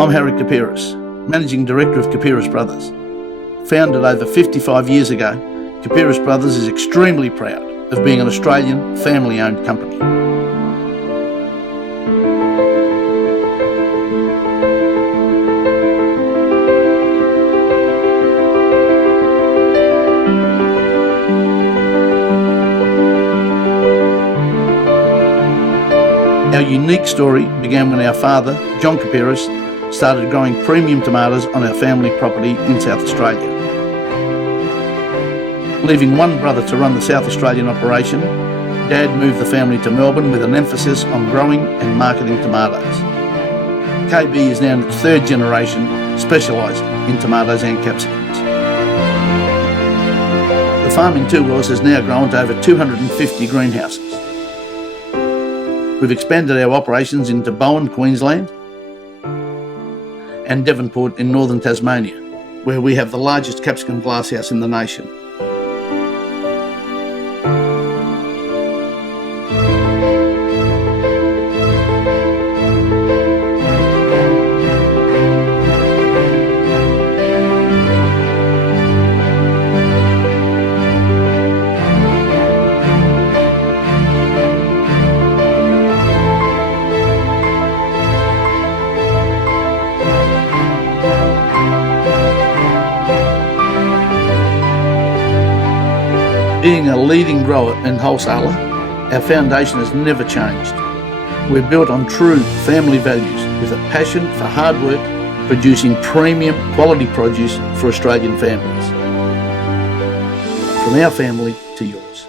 I'm Harry Kapiris, Managing Director of Kapiris Bros. Founded over 55 years ago, Kapiris Bros is extremely proud of being an Australian family-owned company. Our unique story began when our father, John Kapiris, started growing premium tomatoes on our family property in South Australia. Leaving one brother to run the South Australian operation, Dad moved the family to Melbourne with an emphasis on growing and marketing tomatoes. KB is now in its third generation, specialising in tomatoes and capsicums. The farm in 2 Wells has now grown to over 250 greenhouses. We've expanded our operations into Bowen, Queensland, and Devonport in northern Tasmania, where we have the largest capsicum glasshouse in the nation. Being a leading grower and wholesaler, our foundation has never changed. We're built on true family values with a passion for hard work, producing premium quality produce for Australian families. From our family to yours.